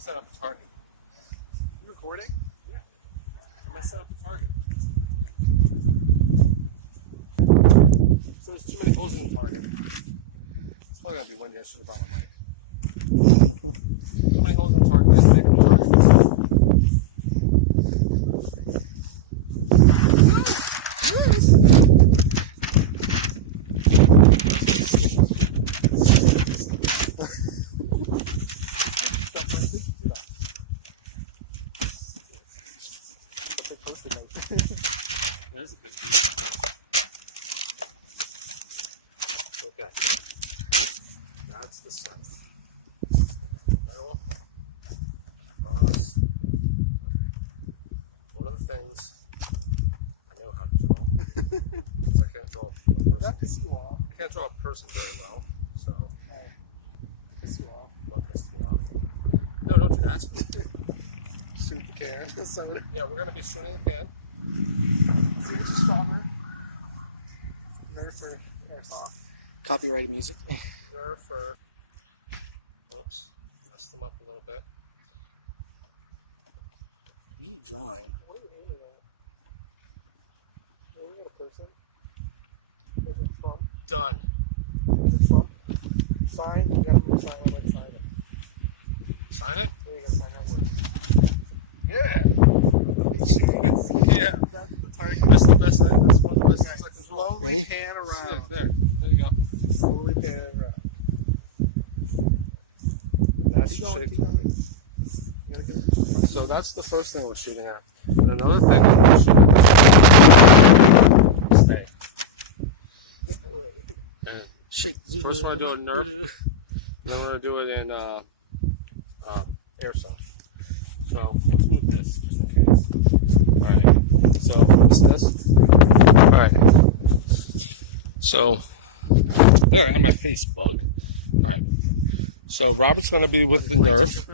set up a target. You recording? Yeah. I'm gonna set up a target. So there's too many holes in the target. It's probably gonna be windy. I should have brought my mic. Too many holes in the target. Let's make a target. There's a good okay. That's the stuff. Well, one of the things I know how to draw. Because I can't draw a person. I can't draw a person very well. So piss you off. Not piss you off. No, don't do that. Shoot the can. Soda. Yeah, we're gonna be shooting a can. See which is stronger. Nerf or Airsoft. Copyrighted music. Nerf or oops, messed them up a little bit. You drawing. What are you aiming at? Oh, we got a person. Is it Trump? Done. Is it Trump? Sign? You gotta move sign. I'd like to sign it. Sign it? Yeah, you gotta sign that word. Yeah. Are you serious? Yeah. That's the target. That's the best thing. That's one of the best things I can draw. Slowly pan around. There you go. Slowly pan around. That's Keep going, shaped. keep going. You gotta get it. So that's the first thing we're shooting at. And another thing we're shooting at. Stay. And first we're gonna do a Nerf. Then we're gonna do it in Airsoft. So let's move this just in case. Alright. So this. Alright. So there, I got my face bug. Alright. So Robert's gonna be with the Nerf.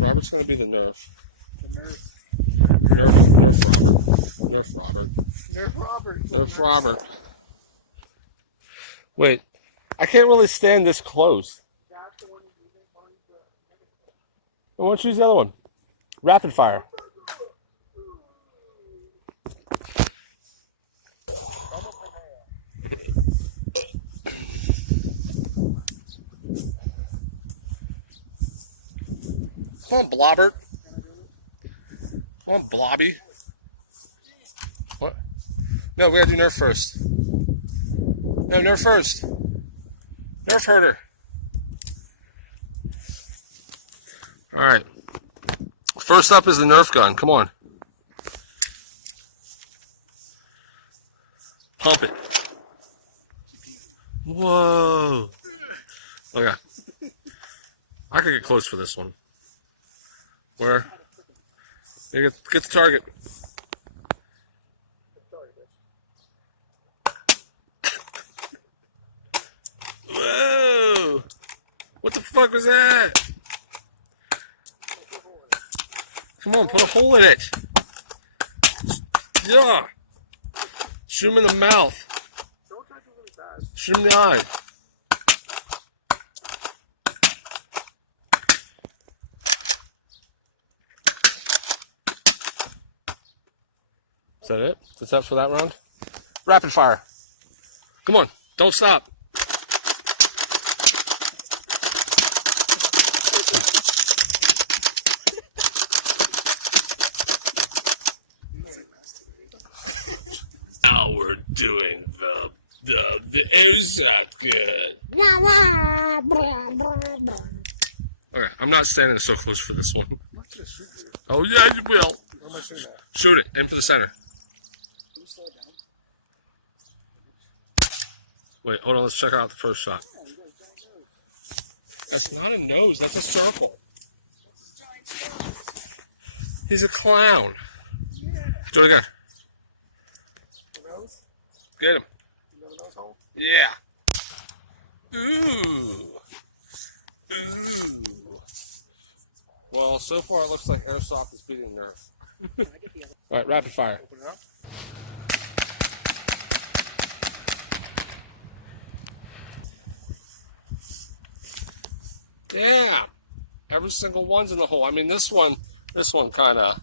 Robert's gonna be the Nerf. The Nerf. Nerf Robert. Nerf Robert. Nerf Robert. Wait, I can't really stand this close. That's the one you use. Why don't you use the other one? Rapid fire. Come on, Blobbert. Come on, Blobby. What? No, we gotta do Nerf first. No, Nerf first. Nerf herder. Alright. First up is the Nerf gun. Come on. Pump it. Whoa. Okay. I could get close for this one. Where? You get the target. Whoa! What the fuck was that? Come on, put a hole in it. Yeah. Shoot him in the mouth. Don't try to do really fast. Shoot him in the eye. Is that it? Is that for that round? Rapid fire. Come on, don't stop. Now we're doing the Airsoft good. Okay, I'm not standing so close for this one. I'm not gonna shoot you. Oh yeah, you will. Where am I shooting at? Shoot it, aim for the center. Can you slow it down? Wait, hold on, let's check out the first shot. Yeah, you got a giant nose. That's not a nose, that's a circle. What's this giant nose? He's a clown. Yeah. Do it again. The nose? Get him. You got a nose hole? Yeah. Ooh. Ooh. Well, so far it looks like Airsoft is beating Nerf. Can I get the other? Alright, rapid fire. Open it up. Yeah. Every single one's in the hole. I mean, this one kind of,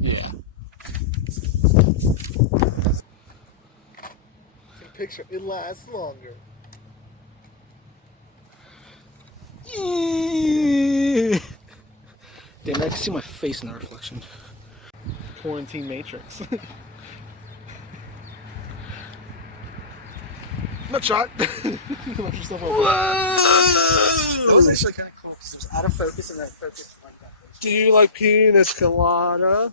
yeah. Picture it lasts longer. Damn, I can see my face in the reflection. Quarantine Matrix. Nut shot. Left yourself over. That was actually kind of cool because it was out of focus and then focus on that. Do you like penis colada?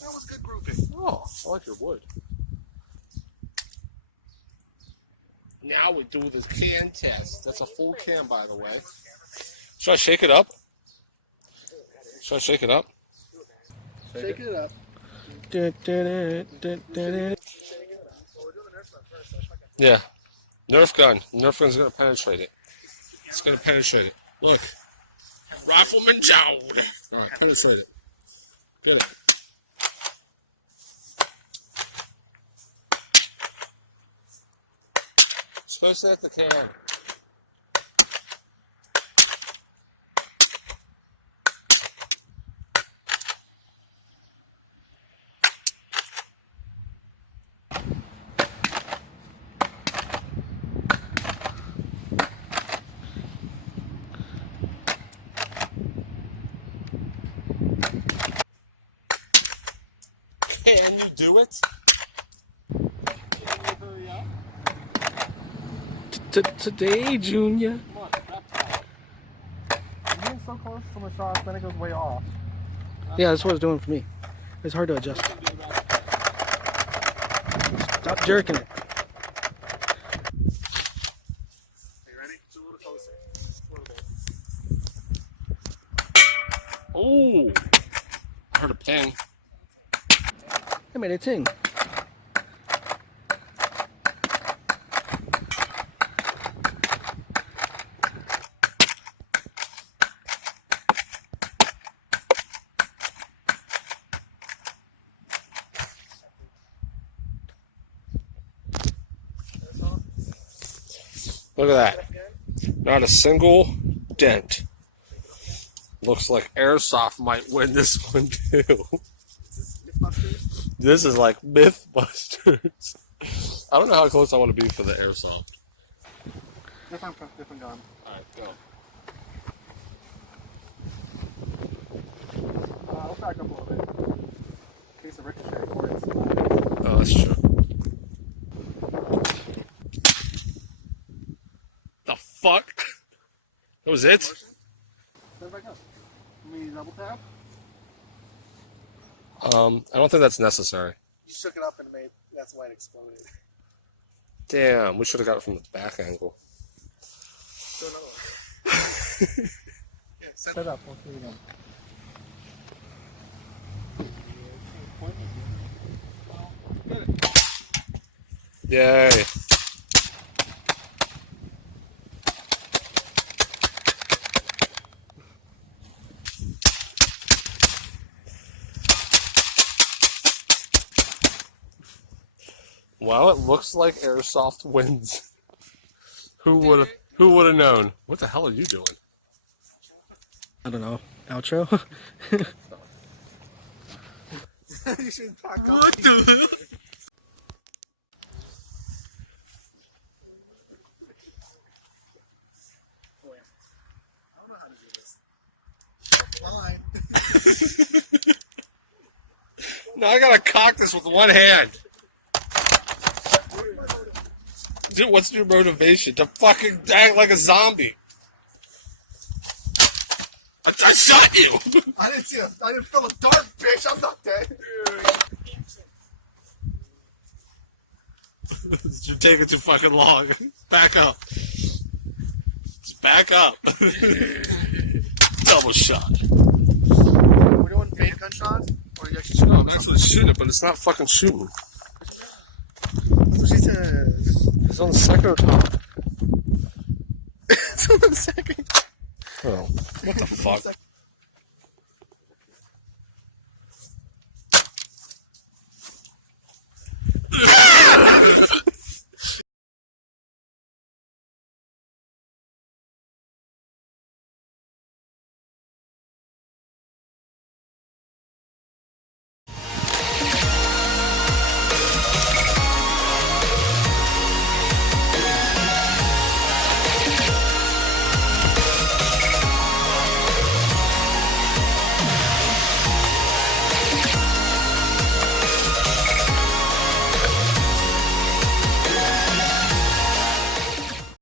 That was good grouping. Oh, I like your wood. Now we do the can test. That's a full can, by the way. Should I shake it up? Should I shake it up? Shake it up. Yeah. Nerf gun. Nerf gun's gonna penetrate it. It's gonna penetrate it. Look. Rifleman Joe. Alright, penetrate it. Good. Supposed to hit the can. Can you do it? Can you hurry up? Today, Junior. Come on, that's fine. You're getting so close to my shot, then it goes way off. Yeah, that's what it's doing for me. It's hard to adjust. Stop jerking it. You ready? Just a little closer. Just a little bit. Oh, I heard a ping. I made a ting. Look at that. Not a single dent. Looks like Airsoft might win this one too. This is like Mythbusters. I don't know how close I want to be for the Airsoft. Different gun. Alright, go. I'll back up a little bit. In case of ricochet or it's Oh, that's true. The fuck? That was it? Stand back up. Let me double tap. I don't think that's necessary. You shook it up and that's why it exploded. Damn, we should have got it from the back angle. So no. Yeah, set up. We'll see again. Yay. Well, it looks like Airsoft wins. Who would have known? What the hell are you doing? I don't know. Outro? You should pack up. What the? I don't know how to do this. Line. No, I gotta cock this with one hand. Dude, what's your motivation? To fucking act like a zombie. I shot you! I didn't see I didn't feel a dart, bitch. I'm not dead. You're taking too fucking long. Back up. Just back up. Double shot. We're doing fake gunshots? Or you actually No, I'm actually shooting it, but it's not fucking shooting. That's what she said. It's on the second or top. It's on the second. Oh, what the fuck?